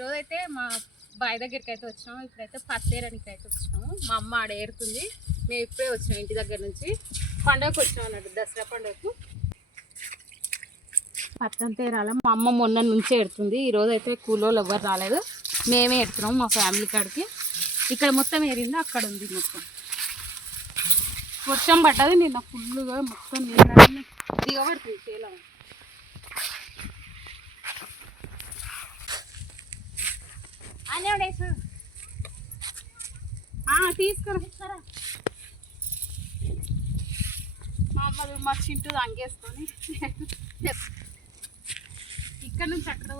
ఈరోజు అయితే మా బాయ్ దగ్గరికి అయితే వచ్చినాము ఇప్పుడైతే పత్తేరానికి అయితే వచ్చినాము మా అమ్మ ఆడ ఏరుతుంది. మేము ఇప్పుడే వచ్చినాం ఇంటి దగ్గర నుంచి. పండగకు వచ్చినాం అన్నట్టు దసరా పండుగకు. పత్తంతా ఏరాల మా అమ్మ మొన్న నుంచే ఎడుతుంది ఈరోజు అయితే కూలోళ్ళు ఎవ్వరు రాలేదు. మేమే ఎడుతున్నాము మా ఫ్యామిలీ కాడికి. ఇక్కడ మొత్తం ఏరింది? అక్కడ ఉంది మొత్తం. వర్షం పడ్డది నిన్న ఫుల్గా మొత్తం నీళ్ళు దిగబడుతుంది చేలో అనేవాడేసు తీసుకురా మా అమ్మ మా చింటూ అంగేసుకొని ఇక్కడ నుంచి అక్కడ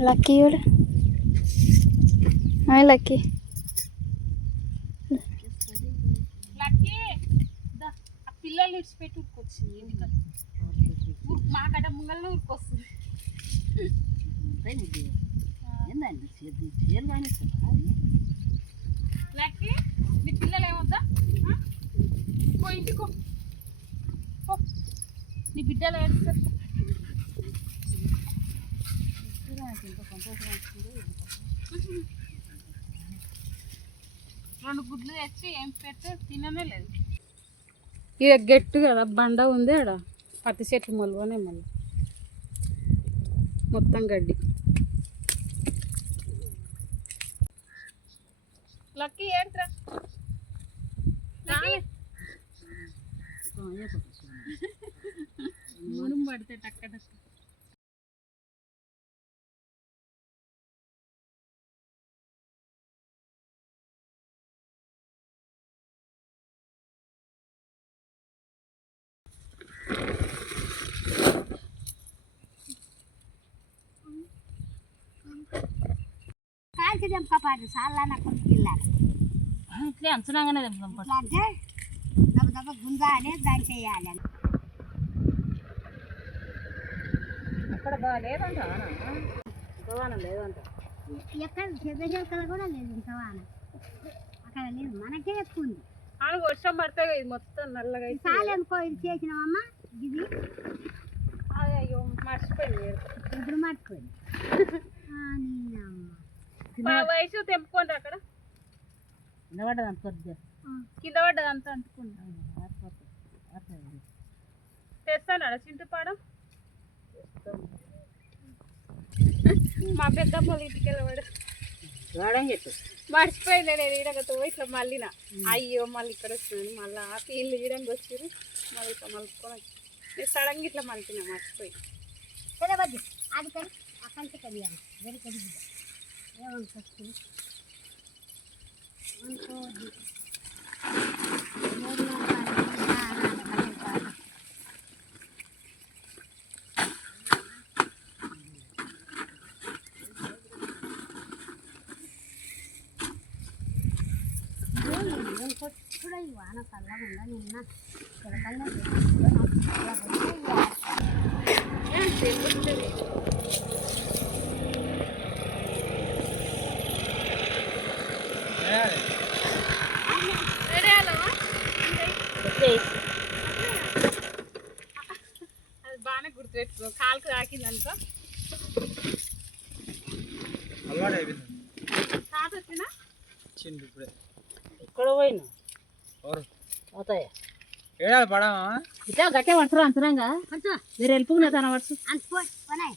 లక్కీ లక్కీ. లక్కీ దా, ఆ పిల్లల్ని విడిచిపెట్టి ఉరికొచ్చింది ఎందుకంటే మా కడ ముంగల్లో ఉరికొస్తుంది లక్కీ నీ పిల్లలు ఏమొద్దా? ఆ? ఇంటికో నీ బిడ్డలు ఏడుస్తారు. రెండు గుడ్లు తెచ్చి ఏం పెడితే తిననే లేదు. ఇక గట్టు కదా బండ ఉంది ఆడ. పత్తి చెట్లు మొలవనే మళ్ళీ మొత్తం గడ్డి. లక్కీ ఏంట్రా? పడితే టక్క టక్క. కాల్చి తెంపపాడు చాలా నాకు పిల్లలు ఇట్లే అంచనాగానే ఇట్లా అంటే దెబ్బ దెబ్బ గుంజా అనేది దాన్ని చేయాలి అక్కడ లేదంట గవానం లేదంట ఎక్కడ చెద్దశంకలు కూడా లేదు ఇంత వాన అక్కడ లేదు మనకే ఎక్కువ ఉంది వర్షం పడితే ఇది మొత్తం నల్లగా అయితే సాలెంకో ఇది చేసినామమ్మా ఇది అయ్యో మర్చిపోయింది ఎదురు మట్టుకోండి మా వయసు తెంపుకోండి అక్కడ. కింద పడ్డది అంతా అంటుకుంటా తెస్తాను అడ చింటుపాడం మా పెద్దమ్మ వాళ్ళ ఇంటికి వెళ్ళవాడు మర్చిపోయింది నేను ఈడగతో ఇట్లా మళ్ళీన. అయ్యో మళ్ళీ ఇక్కడ వచ్చినాను మళ్ళీ ఆపి ఇల్లు ఈడంగా వచ్చారు మళ్ళీ ఇట్లా మలుపుకొని వచ్చి. నేను సడన్గా ఇట్లా మలిపిన మర్చిపోయి. అది కానీ అక్కడికి కలియాలి very Ewan ko po. Ewan ko. Ewan ko. Hãy subscribe cho kênh Ghiền Mì Gõ Để không bỏ lỡ những video hấp dẫn అది బాగానే గుర్తుపెట్టుకో కాలుకు తాకింది అనుకో. అలవాటు అయిపోయింది తాత వచ్చినా చిండు ఇప్పుడే ఇక్కడ పోయినా ఎవరు పోతాయా ఏడాది పడమా ఇట్లా గట్టే పడతారు? అంతరంగా మీరు వెళ్ళిపోయినా తన వర్షం అనుకో పోనాయి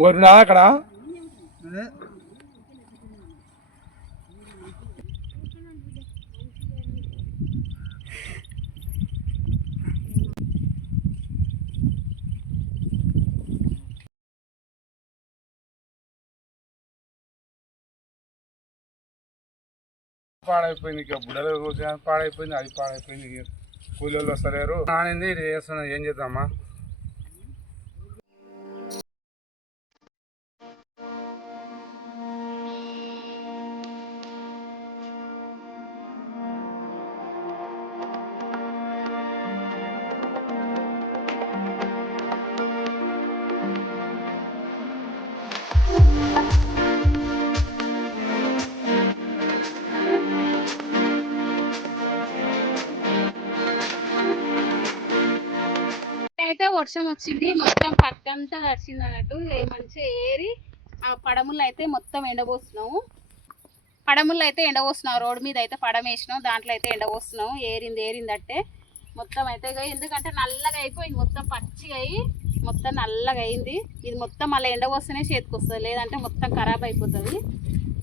పడుతుంది అక్కడ? పాడైపోయింది ఇక బుడలు పాడైపోయింది అది పాడైపోయింది ఇక. కూలీలు వస్తలేరు. నానింది ఇది చేస్తున్నా ఏం చేద్దామా? వర్షం వచ్చింది మొత్తం పక్కంతా తడిచింది అన్నట్టు. మంచిగా ఏరి ఆ పడములు అయితే మొత్తం ఎండబోస్తున్నాము. పడములు అయితే ఎండబోస్తున్నాం రోడ్డు మీద అయితే పడం వేసినాం దాంట్లో అయితే ఎండబోస్తున్నాం ఏరింది ఏరింది అంటే మొత్తం అయితే ఎందుకంటే నల్లగా అయిపోయింది మొత్తం పచ్చిగా అయ్యి మొత్తం నల్లగా అయింది. ఇది మొత్తం మళ్ళీ ఎండబోస్తేనే చేతికి వస్తుంది లేదంటే మొత్తం ఖరాబ్ అయిపోతుంది.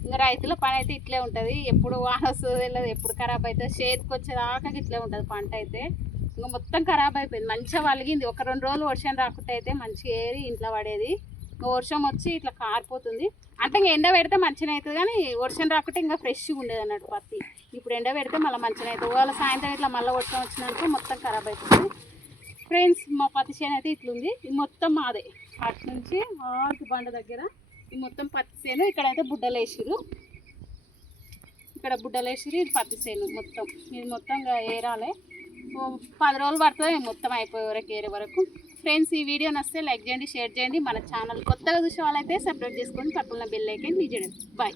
ఇంకా రైతుల పని అయితే ఇట్లే ఉంటుంది. ఎప్పుడు వాన వస్తుంది ఎప్పుడు ఖరాబ్ అవుతుంది చేతికి వచ్చేదాకా ఇట్లే ఉంటుంది పంట అయితే. ఇంకా మొత్తం ఖరాబ్ అయిపోయింది. మంచిగా వలిగింది. ఒక రెండు రోజులు వర్షం రాకుండా అయితే మంచిగా ఏరి ఇంట్లో పడేది. ఇంకా వర్షం వచ్చి ఇట్లా కారిపోతుంది. అంటే ఇంకా ఎండ పెడితే మంచిగా అవుతుంది కానీ వర్షం రాకుంటే ఇంకా ఫ్రెష్గా ఉండేది అన్నట్టు పత్తి. ఇప్పుడు ఎండ పెడితే మళ్ళీ మంచిగా అవుతుంది ఒకవేళ సాయంత్రం ఇట్లా మళ్ళీ వర్షం వచ్చిందనుకో మొత్తం ఖరాబ్ అవుతుంది ఫ్రెండ్స్ మా పత్తి చేను అయితే ఇట్లుంది. ఇది మొత్తం మాదే. అటు నుంచి ఆరుకు బండ దగ్గర ఇది మొత్తం పత్తి చేను. ఇక్కడైతే బుడ్డలు వేసిరు ఇక్కడ బుడ్డలు వేసిరు ఇది పత్తి చేను మొత్తం. ఇది మొత్తం ఇంకా పది రోజులు పడుతుంది మొత్తం అయిపోయే వరకు ఏరే వరకు. ఫ్రెండ్స్ ఈ వీడియో నచ్చితే లైక్ చేయండి షేర్ చేయండి. మన ఛానల్ కొత్తగా చూసే వాళ్ళైతే సబ్స్క్రైబ్ చేసుకొని పక్కన బెల్ ఐకన్ మీ చేయండి బాయ్